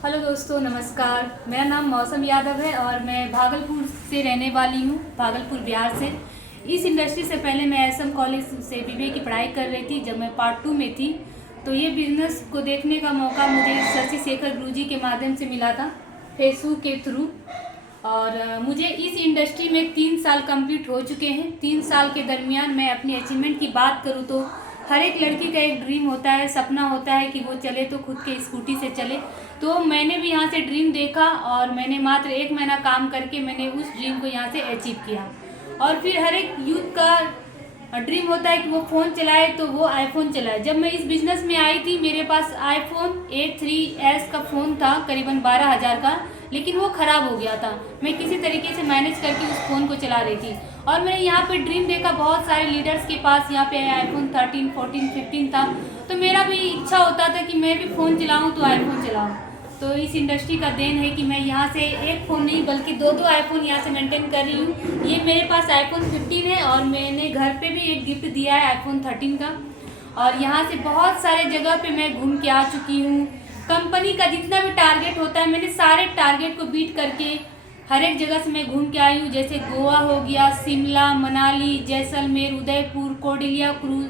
Hello दोस्तों, नमस्कार। मेरा नाम मौसम यादव है और मैं भागलपुर से रहने वाली हूँ, भागलपुर बिहार से। इस इंडस्ट्री से पहले मैं एसएम कॉलेज से बीबीए की पढ़ाई कर रही थी जब मैं पार्ट 2 में थी। तो ये बिज़नेस को देखने का मौका मुझे शशि शेखर गुरुजी के माध्यम से मिला था, फेसबुक के थ्रू। और मुझे इस इंडस्ट्री में 3 साल कंप्लीट हो चुके हैं। 3 साल के दरमियान मैं अपनी अचीवमेंट की बात करूँ तो हर एक लड़की का एक ड्रीम होता है, सपना होता है कि वो चले तो खुद के स्कूटी से चले। तो मैंने भी यहाँ से ड्रीम देखा और मैंने मात्र 1 महीना काम करके मैंने उस ड्रीम को यहाँ से अचीव किया। और फिर हर एक यूथ का ड्रीम होता है कि वो फ़ोन चलाए तो वो आईफोन चलाए। जब मैं इस बिज़नेस में आई थी मेरे पास आईफोन A3s का फ़ोन था, करीबन 12,000 का, लेकिन वो ख़राब हो गया था। मैं किसी तरीके से मैनेज करके उस फ़ोन को चला रही थी और मैंने यहाँ पे ड्रीम देखा बहुत सारे लीडर्स के पास यहाँ पे आईफोन 13, 14, 15 था। तो मेरा भी इच्छा होता था कि मैं भी फ़ोन चलाऊँ तो आईफोन चलाऊँ। तो इस इंडस्ट्री का देन है कि मैं यहाँ से एक फ़ोन नहीं बल्कि 2 आईफोन यहाँ से मेंटेन कर रही हूँ। ये मेरे पास आईफोन 15 है और मैंने घर पे भी एक गिफ्ट दिया है आईफोन 13 का। और यहाँ से बहुत सारे जगह पे मैं घूम के आ चुकी हूँ। कंपनी का जितना भी टारगेट होता है मैंने सारे टारगेट को बीट करके हर एक जगह से मैं घूम के आई हूँ। जैसे गोवा हो गया, शिमला, मनाली, जैसलमेर, उदयपुर, कोडिलिया क्रूज,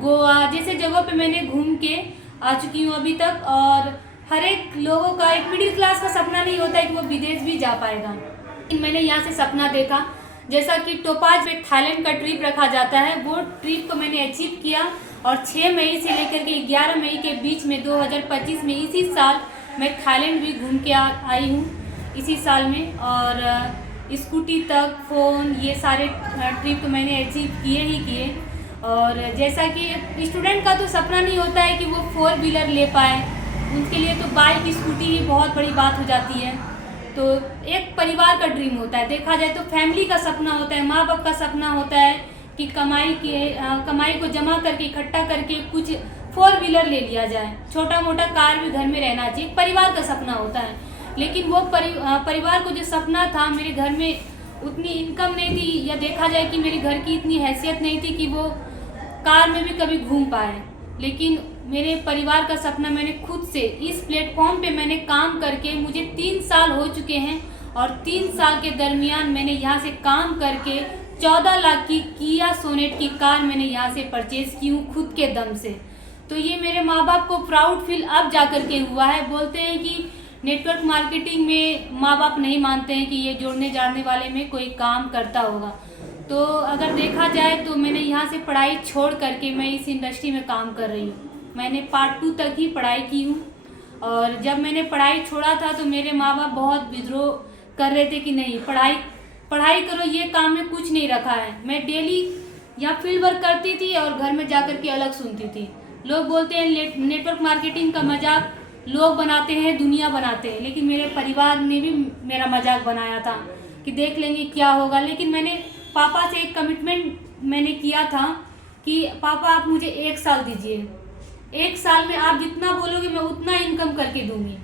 गोवा जैसे जगहों पे मैंने घूम के आ चुकी हूँ अभी तक। और हर एक लोगों का एक मिडिल क्लास का सपना नहीं होता है कि वो विदेश भी जा पाएगा, लेकिन मैंने यहाँ से सपना देखा। जैसा कि टोपाज में थाईलैंड का ट्रिप रखा जाता है, वो ट्रिप को मैंने अचीव किया। और 6 मई से लेकर के 11 मई के बीच में 2025 में इसी साल मैं थाईलैंड भी घूम के आई हूँ इसी साल में। और स्कूटी तक, फ़ोन, ये सारे ट्रिप तो मैंने अचीव किए ही किए। और जैसा कि स्टूडेंट का तो सपना नहीं होता है कि वो 4 व्हीलर ले पाए, उनके लिए तो बाइक, स्कूटी ही बहुत बड़ी बात हो जाती है। तो एक परिवार का ड्रीम होता है, देखा जाए तो फैमिली का सपना होता है, माँ बाप का सपना होता है कि कमाई को जमा करके इकट्ठा करके कुछ 4 व्हीलर ले लिया जाए, छोटा मोटा कार भी घर में रहना चाहिए, परिवार का सपना होता है। लेकिन वो परिवार को जो सपना था, मेरे घर में उतनी इनकम नहीं थी, या देखा जाए कि मेरे घर की इतनी हैसियत नहीं थी कि वो कार में भी कभी घूम पाए। लेकिन मेरे परिवार का सपना मैंने खुद से इस प्लेटफॉर्म पे मैंने काम करके, मुझे 3 साल हो चुके हैं और 3 साल के दरमियान मैंने यहाँ से काम करके 14 लाख की किया सोनेट की कार मैंने यहाँ से परचेज़ की हूँ खुद के दम से। तो ये मेरे माँ बाप को प्राउड फील अब जा कर के हुआ है। बोलते हैं कि नेटवर्क मार्केटिंग में माँ बाप नहीं मानते हैं कि ये जोड़ने जाड़ने वाले में कोई काम करता होगा। तो अगर देखा जाए तो मैंने यहाँ से पढ़ाई छोड़ करके मैं इस इंडस्ट्री में काम कर रही हूँ। मैंने पार्ट 2 तक ही पढ़ाई की हूँ। और जब मैंने पढ़ाई छोड़ा था तो मेरे माँ बाप बहुत विद्रोह कर रहे थे कि नहीं, पढ़ाई करो, ये काम में कुछ नहीं रखा है। मैं डेली यहाँ फील्ड वर्क करती थी और घर में जा कर के अलग सुनती थी। लोग बोलते हैं नेटवर्क मार्केटिंग का मजाक लोग बनाते हैं, दुनिया बनाते हैं, लेकिन मेरे परिवार ने भी मेरा मजाक बनाया था कि देख लेंगे क्या होगा। लेकिन मैंने पापा से एक कमिटमेंट मैंने किया था कि पापा आप मुझे 1 साल दीजिए, 1 साल में आप जितना बोलोगे मैं उतना इनकम करके दूंगी।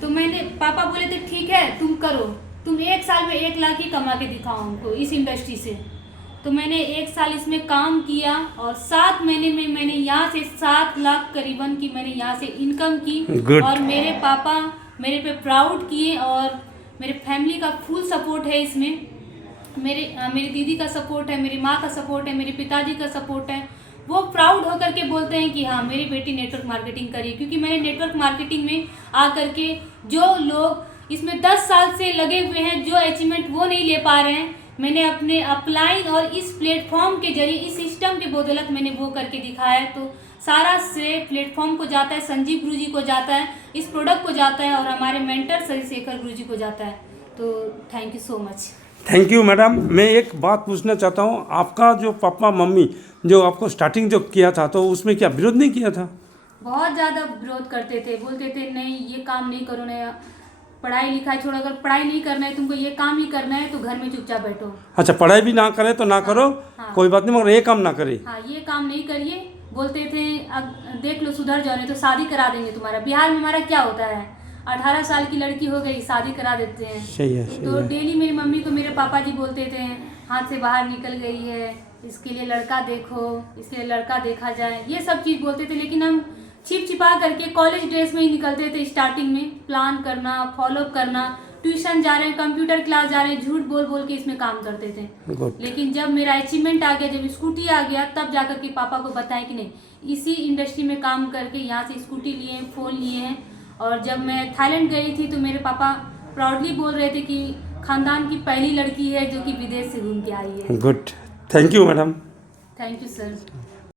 तो मैंने, पापा बोले थे ठीक है तुम करो, तुम 1 साल में 1 लाख ही कमा के दिखाओ हमको इस इंडस्ट्री से। तो मैंने 1 साल इसमें काम किया और 7 महीने में मैंने यहाँ से 7 लाख करीबन की मैंने यहाँ से इनकम की। और मेरे पापा मेरे पे प्राउड किए और मेरे फैमिली का फुल सपोर्ट है इसमें। मेरी दीदी का सपोर्ट है, मेरी माँ का सपोर्ट है, मेरे पिताजी का सपोर्ट है। वो प्राउड होकर के बोलते हैं कि हाँ मेरी बेटी नेटवर्क मार्केटिंग करी, क्योंकि मैंने नेटवर्क मार्केटिंग में आकर के जो लोग इसमें 10 साल से लगे हुए हैं, जो अचीवमेंट वो नहीं ले पा रहे हैं, मैंने अपने अपलाइन और इस प्लेटफॉर्म के जरिए, इस सिस्टम के बदौलत मैंने वो करके दिखाया है। तो सारा श्रेय प्लेटफॉर्म को जाता है, संजीव गुरु जी को जाता है, इस प्रोडक्ट को जाता है और हमारे मेंटर शशि शेखर गुरु जी को जाता है। तो thank you so much. Thank you madam. मैं एक बात पूछना चाहता हूँ, आपका जो पापा मम्मी जो आपको स्टार्टिंग जो किया था तो उसमें क्या विरोध नहीं किया था? बहुत ज़्यादा विरोध करते थे, बोलते थे नहीं ये काम नहीं करो, ना पढ़ाई लिखाई छोड़ो, अगर पढ़ाई नहीं करना है तुमको, ये काम ही करना है तो घर में चुपचाप बैठो। अच्छा, पढ़ाई भी ना करे तो ना करो। हाँ। कोई बात नहीं, मगर ये काम ना करे। हाँ, ये काम नहीं करिए, बोलते थे अब देख लो सुधर जाओ नहीं तो शादी करा देंगे तुम्हारा। बिहार में हमारा क्या होता है, 18 साल की लड़की हो गई शादी करा देते हैं। सही है, तो डेली मेरी मम्मी को मेरे पापा जी बोलते थे हाथ से बाहर निकल गई है, इसके लिए लड़का देखो, इसके लिए लड़का देखा जाए, ये सब चीज़ बोलते थे। लेकिन हम छिप छिपा करके कॉलेज ड्रेस में ही निकलते थे। स्टार्टिंग में प्लान करना, फॉलोअप करना, ट्यूशन जा रहे हैं, कंप्यूटर क्लास जा रहे हैं, झूठ बोल बोल के इसमें काम करते थे। गुड। लेकिन जब मेरा अचीवमेंट आ गया, जब स्कूटी आ गया, तब जाकर के पापा को बताया कि नहीं, इसी इंडस्ट्री में काम करके यहाँ से स्कूटी लिए हैं, फ़ोन लिए हैं। और जब मैं थाईलैंड गई थी तो मेरे पापा प्राउडली बोल रहे थे कि खानदान की पहली लड़की है जो कि विदेश से घूम के आई है। Good, thank you madam. Thank you sir.